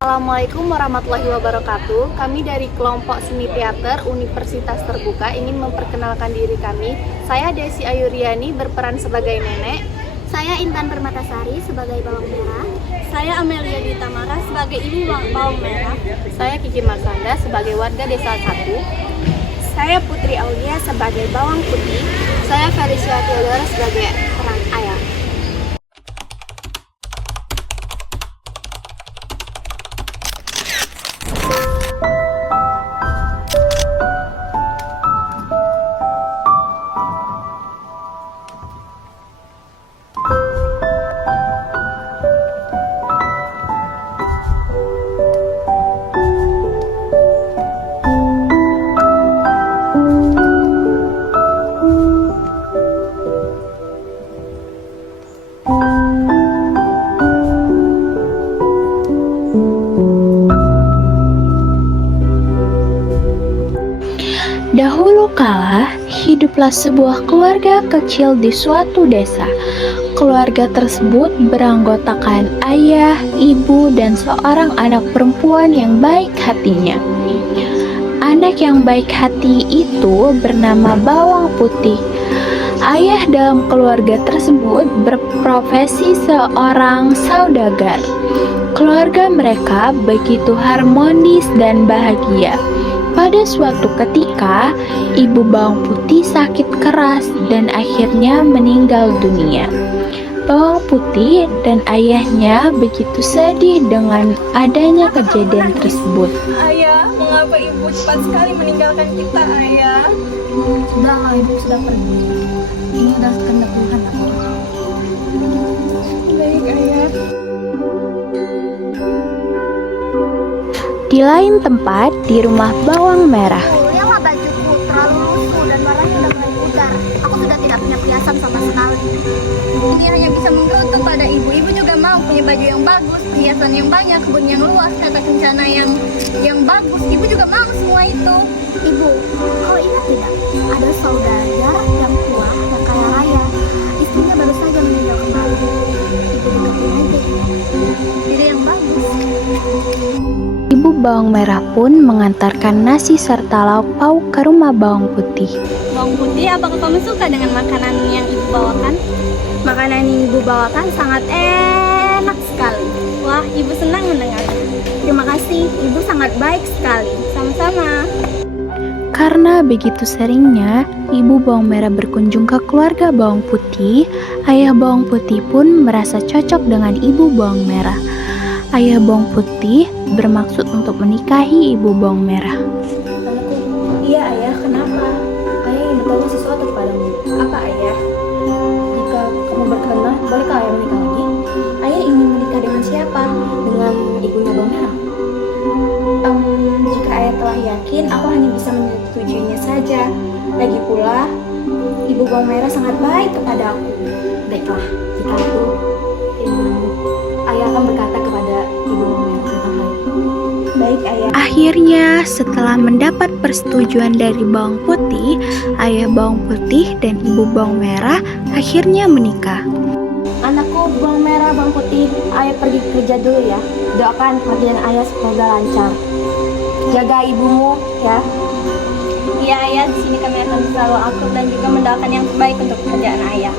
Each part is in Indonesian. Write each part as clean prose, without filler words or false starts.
Assalamualaikum warahmatullahi wabarakatuh. Kami dari kelompok seni teater Universitas Terbuka ingin memperkenalkan diri kami. Saya Desi Ayuriani berperan sebagai nenek. Saya Intan Permatasari sebagai bawang merah. Saya Amelia Dita Mara sebagai ibu bawang merah. Saya Kiki Marsanda sebagai warga desa 1. Saya Putri Aulia sebagai bawang putih. Saya Felicia Theodora sebagai peran ayah. Dahulu kala, hiduplah sebuah keluarga kecil di suatu desa. Keluarga tersebut beranggotakan ayah, ibu, dan seorang anak perempuan yang baik hatinya. Anak yang baik hati itu bernama Bawang Putih. Ayah dalam keluarga tersebut berprofesi seorang saudagar. Keluarga mereka begitu harmonis dan bahagia. Pada suatu ketika, ibu Bawang Putih sakit keras dan akhirnya meninggal dunia. Bawang Putih dan ayahnya begitu sedih dengan adanya kejadian tersebut. Ayah, mengapa ibu cepat sekali meninggalkan kita, ayah? Sudah, ibu sudah pergi. Ini sudah kehendak Tuhan, aku. Baik, ayah. Di lain tempat, di rumah Bawang Merah. Lihatlah bajuku, terlalu lusuh dan warnanya sudah mulai pudar. Aku sudah tidak punya perhiasan sama sekali. Ini hanya bisa menggerutu pada ibu. Ibu juga mau punya baju yang bagus, perhiasan yang banyak, kebun yang luas, kata kencana yang bagus. Ibu juga mau semua itu. Ibu, kau ingat tidak? Ada saudagar yang tua yang kaya raya. Istrinya baru saja meninggal kembali. Ibu deketin aja dia. Diri yang bagus. Ibu Bawang Merah pun mengantarkan nasi serta lauk pauk ke rumah Bawang Putih. Bawang putih, apakah kamu suka dengan makanan yang ibu bawakan? Makanan yang ibu bawakan sangat enak sekali. Wah, ibu senang mendengarnya. Terima kasih, ibu sangat baik sekali. Sama-sama. Karena begitu seringnya ibu Bawang Merah berkunjung ke keluarga Bawang Putih, ayah Bawang Putih pun merasa cocok dengan ibu Bawang Merah. Ayah Bawang Putih bermaksud untuk menikahi ibu Bawang Merah. Iya ayah, kenapa? Ayah ingin bertanya sesuatu kepadamu. Apa ayah? Jika kamu berkenan, bolehkah ayah menikah lagi? Ayah ingin menikah dengan siapa? Dengan ibunya Bawang Merah? Jika ayah telah yakin, aku hanya bisa menyetujuinya saja. Lagi pula, ibu Bawang Merah sangat baik kepada aku. Baiklah, jika itu, ayah akan berkata kepada ibu Bawang Merah tentang hal itu. Baik ayah. Akhirnya, setelah mendapat persetujuan dari Bawang Putih, ayah Bawang Putih dan ibu Bawang Merah akhirnya menikah. Anakku Bawang Merah, Bawang Putih, ayah pergi kerja dulu ya. Doakan pekerjaan ayah semoga lancar. Jaga ibumu ya. Iya ayah, di sini kami akan selalu akur dan juga mendoakan yang terbaik untuk pekerjaan ayah.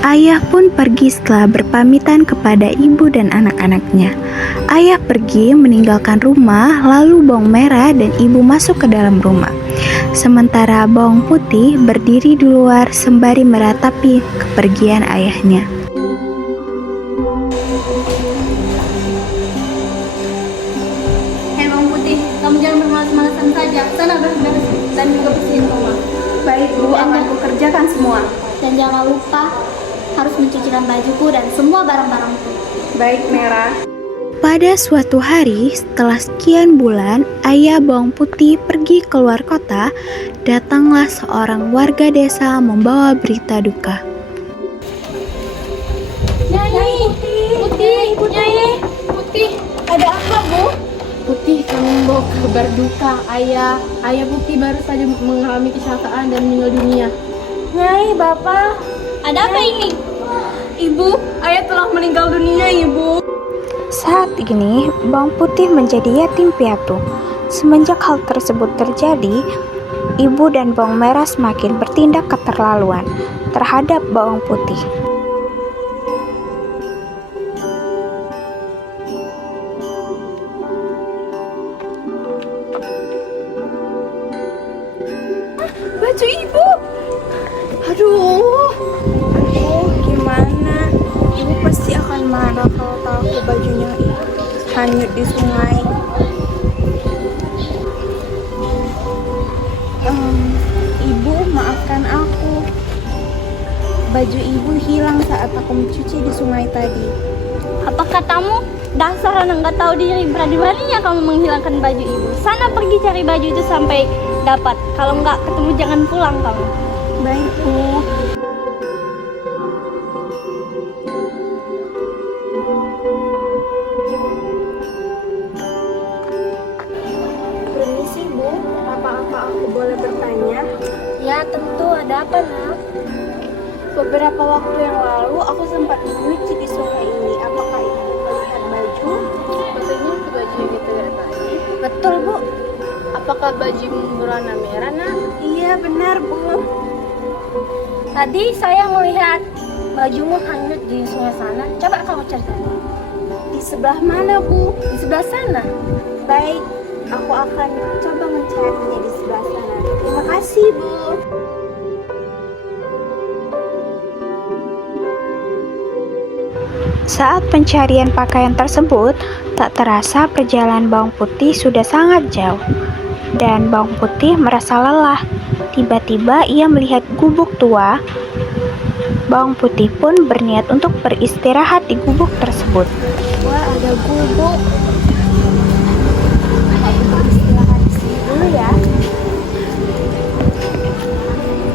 Ayah pun pergi setelah berpamitan kepada ibu dan anak-anaknya. Ayah pergi meninggalkan rumah, lalu Bawang Merah dan ibu masuk ke dalam rumah. Sementara Bawang Putih berdiri di luar sembari meratapi kepergian ayahnya. Hei Bawang Putih, kamu jangan bermalas-malasan saja. Sana beres-beres dan juga bersihin rumah. Baik bu, akan kukerjakan semua. Dan jangan lupa harus mencucikan bajuku dan semua barang-barangku. Baik Merah. Pada suatu hari, setelah sekian bulan, ayah Bawang Putih pergi keluar kota. Datanglah seorang warga desa membawa berita duka. Nyai, Putih, Nyai, Putih, ada apa bu? Putih, kami membawa kabar duka. Ayah Putih baru saja mengalami kecelakaan dan meninggal dunia. Nyai, Bapak, ada apa ini? Ibu, ayah telah meninggal dunia, Ibu. Saat ini, bawang putih menjadi yatim piatu. Semenjak hal tersebut terjadi, ibu dan bawang merah semakin bertindak keterlaluan terhadap bawang putih. Baju ibu. Aduh, gimana? Ibu pasti akan marah kalau tahu bajunya hanyut di sungai. Ibu, maafkan aku. Baju ibu hilang saat aku mencuci di sungai tadi. Apa katamu? Dasar anak nggak tahu diri, berani-beraninya kamu menghilangkan baju ibu. Sana pergi cari baju itu sampai dapat. Kalau nggak ketemu jangan pulang kamu. Baik, Bu. Permisi, Bu. Apa-apa aku boleh bertanya? Ya tentu, ada apa nak? Beberapa waktu yang lalu aku sempat mencuci di sungai ini. Apakah ibu melihat baju? Sepertinya itu baju yang kita lihat tadi. Betul, Bu. Apakah baju berwarna merah, nak? Iya, benar, Bu. Tadi saya melihat bajumu hanyut di sungai sana. Coba kamu cari sana. Di sebelah mana, Bu? Di sebelah sana. Baik, aku akan coba mencarinya di sebelah sana. Terima kasih, Bu. Saat pencarian pakaian tersebut, tak terasa perjalanan bawang putih sudah sangat jauh. Dan bawang putih merasa lelah. Tiba-tiba ia melihat gubuk tua. Bawang putih pun berniat untuk beristirahat di gubuk tersebut. Wah, ada gubuk. Aku istirahat di sini dulu ya.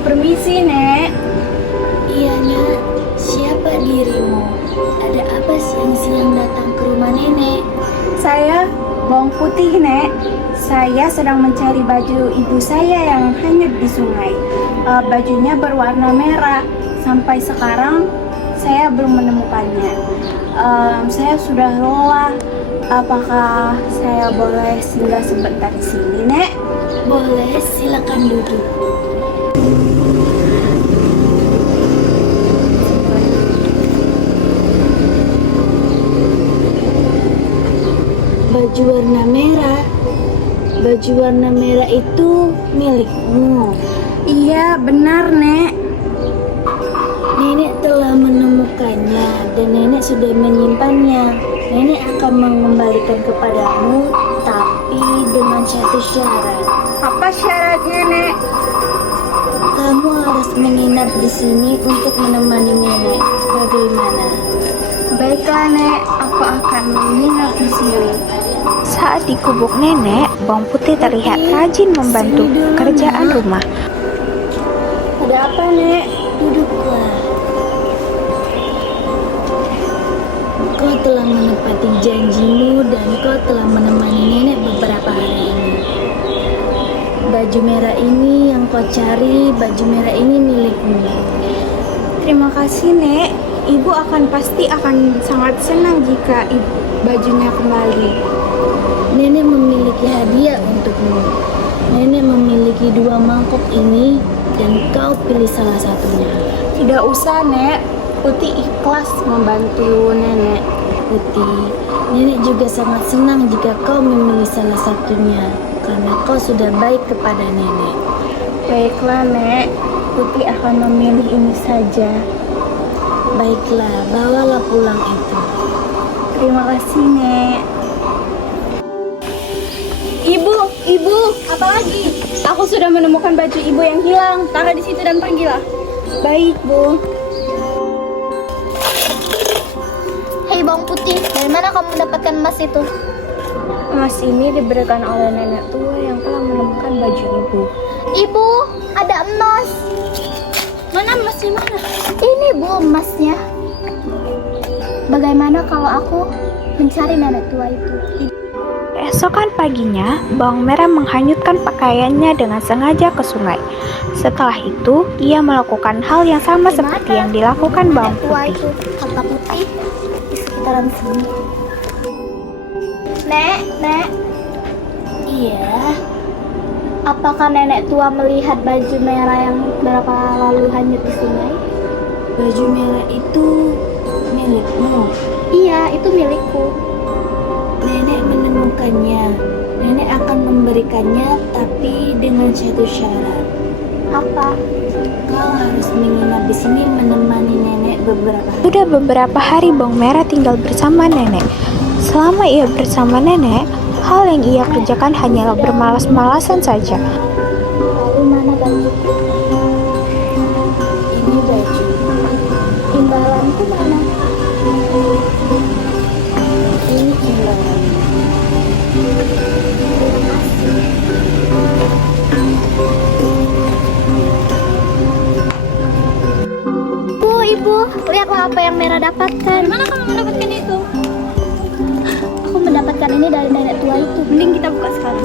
Permisi, Nek. Iya nak, siapa dirimu? Ada apa siang-siang datang ke rumah nenek? Saya bawang putih, Nek. Saya sedang mencari baju ibu saya yang hanyut di sungai. Bajunya berwarna merah. Sampai sekarang saya belum menemukannya. Saya sudah lelah. Apakah saya boleh singgah sebentar di sini, Nek? Boleh, silakan duduk. Baju warna merah. Baju warna merah itu milikmu. Iya, benar, Nek. Nenek telah menemukannya dan nenek sudah menyimpannya. Nenek akan mengembalikan kepadamu, tapi dengan satu syarat. Apa syaratnya, Nek? Kamu harus menginap di sini untuk menemani nenek. Bagaimana? Baiklah, Nek. Aku akan menginap di sini. Saat di gubuk nenek, bawang putih terlihat rajin membantu pekerjaan rumah. Ada apa, Nek? Duduklah. Kau telah menepati janjimu dan kau telah menemani nenek beberapa hari ini. Baju merah ini yang kau cari, baju merah ini milikmu. Terima kasih, Nek. Ibu pasti akan sangat senang jika bajunya kembali. Nenek memiliki hadiah untukmu. Nenek memiliki 2 mangkok ini dan kau pilih salah satunya. Tidak usah, Nek. Putih ikhlas membantu nenek. Putih, nenek juga sangat senang jika kau memilih salah satunya karena kau sudah baik kepada nenek. Baiklah, Nek. Putih akan memilih ini saja. Baiklah, bawalah pulang itu. Terima kasih, Nek. Ibu, apa lagi? Aku sudah menemukan baju ibu yang hilang. Taruh di situ dan pergilah. Baik, Bu. Hei bawang putih, dari mana kamu mendapatkan emas itu? Emas ini diberikan oleh nenek tua yang telah menemukan baju ibu. Ibu, ada emas. Mana emasnya mana? Ini bu emasnya. Bagaimana kalau aku mencari nenek tua itu? Keesokan paginya, bawang merah menghanyutkan pakaiannya dengan sengaja ke sungai. Setelah itu, ia melakukan hal yang sama seperti yang dilakukan bawang Tua putih. itu harta putih di sekitaran sini. Nek, Iya, apakah nenek tua melihat baju merah yang beberapa lalu hanyut di sungai? baju merah itu milikmu. Iya, itu milikku. Nenek menemukannya. Nenek akan memberikannya, tapi dengan satu syarat. Apa? Kau harus menginap di sini menemani nenek beberapa hari. Sudah beberapa hari bawang merah tinggal bersama nenek. Selama ia bersama nenek, hal yang ia kerjakan hanyalah bermalas-malasan saja. Lalu mana bajuku? Ini baju. Imbalanku mana? Ini imbalan. Ibu, lihatlah apa yang Merah dapatkan. Mana kamu mendapatkan itu? Aku mendapatkan ini dari nenek tua itu. Mending kita buka sekarang.